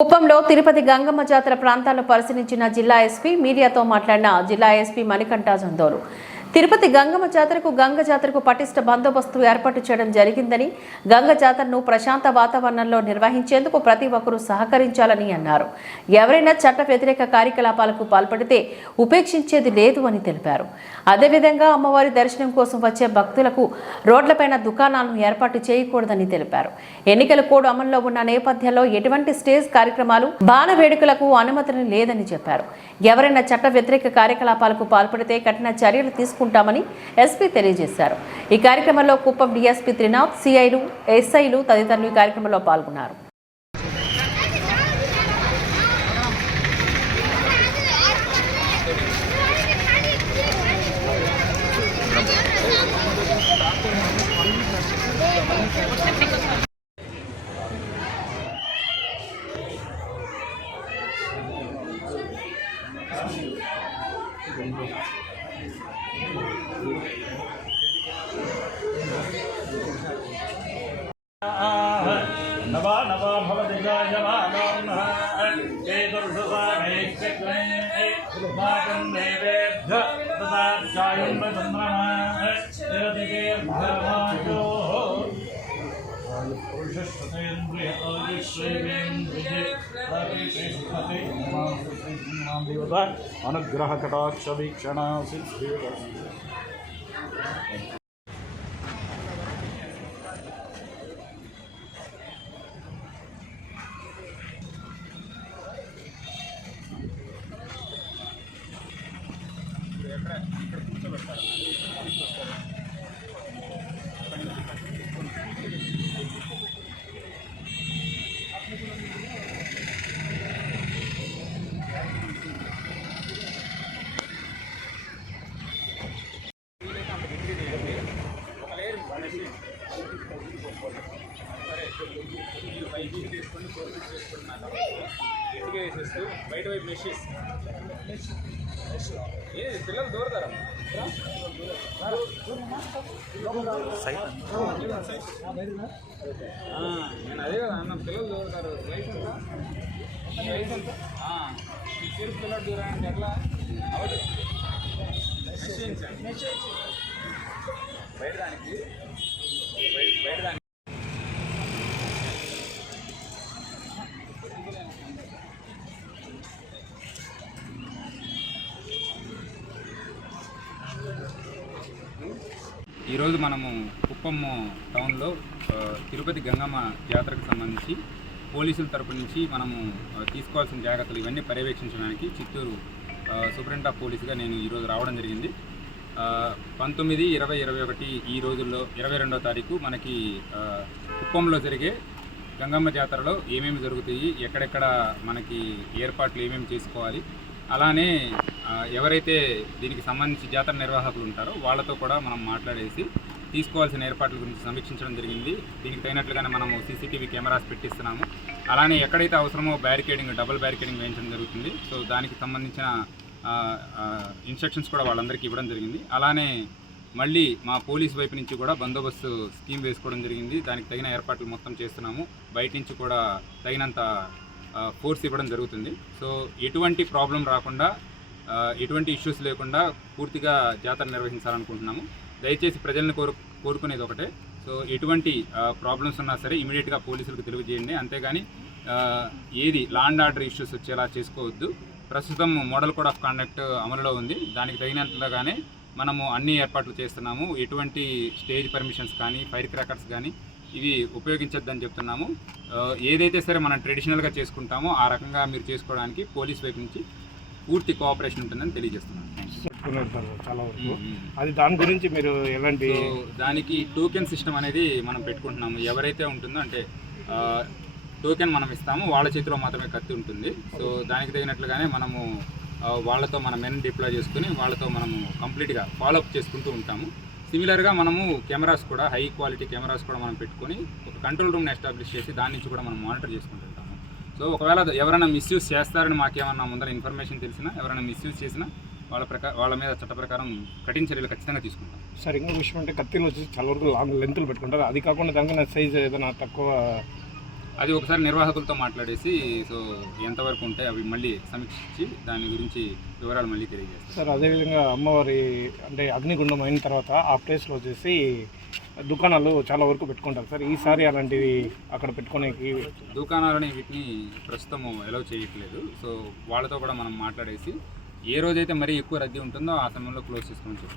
కుప్పంలో తిరుపతి గంగమ్మ జాతర ప్రాంతాలను పరిశీలించిన జిల్లా ఎస్పీ మీడియాతో మాట్లాడిన జిల్లా ఎస్పీ మణికంఠ జందోలు తిరుపతి గంగమ్మ జాతరకు పటిష్ట బందోబస్తు ఏర్పాటు చేయడం జరిగిందని గంగ జాతరను ప్రశాంత వాతావరణంలో నిర్వహించేందుకు ప్రతి ఒక్కరూ సహకరించాలని అన్నారు. ఎవరైనా చట్ట వ్యతిరేక కార్యకలాపాలకు పాల్పడితే ఉపేక్షించేది లేదు అని తెలిపారు. అదేవిధంగా అమ్మవారి దర్శనం కోసం వచ్చే భక్తులకు రోడ్లపైన దుకాణాలను ఏర్పాటు చేయకూడదని తెలిపారు. ఎన్నికల కోడ్ అమల్లో ఉన్న నేపథ్యంలో ఎటువంటి స్టేజ్ కార్యక్రమాలు బాణ వేడుకలకు అనుమతి లేదని చెప్పారు. ఎవరైనా చట్ట వ్యతిరేక కార్యకలాపాలకు పాల్పడితే కఠిన చర్యలు తీసుకుంటామని ఎస్పీ తెలియజేశారు. ఈ కార్యక్రమంలో కుప్పం డీఎస్పీ త్రినాథ్, సిఐలు, ఎస్ఐలు తదితరులు ఈ కార్యక్రమంలో పాల్గొన్నారు. नवा नवा भवति जायमानः देवेभ्यः तदाचायं चन्द्रमः निरतिकेभ्यः पुरुषस्तेन्द्रिय आयुष्येन्द्रिये प्रतिष्ठते अनुग्रह कटाक्ष वीक्षणा सिद्धि. గట్టిగా వేసేస్తూ బయట వైపు మెషెస్ ఏ పిల్లలు దూరతారా నేను అదే కదా అన్న, పిల్లలు దూరతారు. లైసెన్స్ తీర్పు పిల్లలు దూరానికి ఎట్లా అవదు బయట దానికి బయట దానికి ఈరోజు మనము కుప్పం టౌన్లో తిరుపతి గంగమ్మ జాతరకు సంబంధించి పోలీసుల తరపు నుంచి మనము తీసుకోవాల్సిన జాగ్రత్తలు ఇవన్నీ పర్యవేక్షించడానికి చిత్తూరు సూపరింటెండెంట్ ఆఫ్ పోలీసుగా నేను ఈరోజు రావడం జరిగింది. 19, 20, 21 ఈ రోజుల్లో 22వ తారీఖు మనకి కుప్పంలో జరిగే గంగమ్మ జాతరలో ఏమేమి జరుగుతాయి, ఎక్కడెక్కడ మనకి ఏర్పాట్లు ఏమేమి చేసుకోవాలి, అలానే ఎవరైతే దీనికి సంబంధించి జాతర నిర్వాహకులు ఉంటారో వాళ్ళతో కూడా మనం మాట్లాడేసి తీసుకోవాల్సిన ఏర్పాట్ల గురించి సమీక్షించడం జరిగింది. దీనికి తగినట్లుగానే మనము సీసీటీవీ కెమెరాస్ పెట్టిస్తున్నాము. అలానే ఎక్కడైతే అవసరమో డబుల్ బ్యారికేడింగ్ వేయించడం జరుగుతుంది. సో దానికి సంబంధించిన ఇన్స్ట్రక్షన్స్ కూడా వాళ్ళందరికీ ఇవ్వడం జరిగింది. అలానే మళ్ళీ మా పోలీస్ వైపు నుంచి కూడా బందోబస్తు స్కీమ్ వేసుకోవడం జరిగింది. దానికి తగిన ఏర్పాట్లు మొత్తం చేస్తున్నాము. బయట నుంచి కూడా తగినంత ఫోర్స్ ఇవ్వడం జరుగుతుంది. సో ఎటువంటి ప్రాబ్లం రాకుండా, ఎటువంటి ఇష్యూస్ లేకుండా పూర్తిగా జాతర నిర్వహించాలనుకుంటున్నాము. దయచేసి ప్రజల్ని కోరుకునేది ఒకటే, సో ఎటువంటి ప్రాబ్లమ్స్ ఉన్నా సరే ఇమీడియట్గా పోలీసులకు తెలియజేయండి. అంతేగాని ఏది లా అండ్ ఆర్డర్ ఇష్యూస్ వచ్చేలా చేసుకోవద్దు. ప్రస్తుతం మోడల్ కోడ్ ఆఫ్ కాండక్ట్ అమలులో ఉంది. దానికి తగినట్లుగానే మనము అన్ని ఏర్పాట్లు చేస్తున్నాము. ఎటువంటి స్టేజ్ పర్మిషన్స్ కానీ, ఫైర్ క్రాకర్స్ కానీ ఇవి ఉపయోగించొద్దని చెప్తున్నాము. ఏదైతే సరే మనం ట్రెడిషనల్గా చేసుకుంటామో ఆ రకంగా మీరు చేసుకోవడానికి పోలీస్ వైపు నుంచి పూర్తి కోఆపరేషన్ ఉంటుందని తెలియజేస్తున్నాను. చాలా వరకు అది దాని గురించి మీరు ఎలాంటి దానికి టోకెన్ సిస్టమ్ అనేది మనం పెట్టుకుంటున్నాము. ఎవరైతే ఉంటుందో అంటే టోకెన్ మనం ఇస్తాము, వాళ్ళ చేతిలో మాత్రమే కత్తి ఉంటుంది. సో దానికి తగినట్లుగానే మనము వాళ్ళతో మన మెన్ డిప్లాయ్ చేసుకుని వాళ్ళతో మనము కంప్లీట్గా ఫాలోఅప్ చేసుకుంటూ ఉంటాము. సిమిలర్గా మనము కెమెరాస్ కూడా హై క్వాలిటీ కెమెరాస్ కూడా మనం పెట్టుకొని ఒక కంట్రోల్ రూమ్ని ఎస్టాబ్లిష్ చేసి దాని నుంచి కూడా మనం మానిటర్ చేసుకుంటుంటాము. సో ఒకవేళ ఎవరైనా మిస్యూజ్ చేస్తారని మాకేమన్నా ముందర ఇన్ఫర్మేషన్ తెలిసినా, ఎవరైనా మిస్యూజ్ చేసినా వాళ్ళ మీద చట్ట ప్రకారం కఠిన చర్యలు ఖచ్చితంగా తీసుకుంటాం. సార్ ఇంకో విషయం అంటే కత్తిలో వచ్చేసి చాలా వరకు లాంగ్ లెంతులు పెట్టుకుంటారు. అది కాకుండా దానికన్నా సైజ్ ఏదైనా తక్కువ అది ఒకసారి నిర్వాహకులతో మాట్లాడేసి సో ఎంతవరకు ఉంటే అవి మళ్ళీ సమీక్షించి దాని గురించి వివరాలు మళ్ళీ తెలియజేస్తాం. సార్ అదేవిధంగా అమ్మవారి అంటే అగ్నిగుండం అయిన తర్వాత ఆ ప్లేస్లో వచ్చేసి దుకాణాలు చాలా వరకు పెట్టుకుంటారు సార్. ఈసారి అలాంటివి అక్కడ పెట్టుకోనేకి దుకాణాలని వీటిని ప్రస్తుతం అలౌ చేయట్లేదు. సో వాళ్ళతో కూడా మనం మాట్లాడేసి ఏ రోజైతే మరీ ఎక్కువ రద్దీ ఉంటుందో ఆ సమయంలో క్లోజ్ చేసుకోమని చెప్తాం.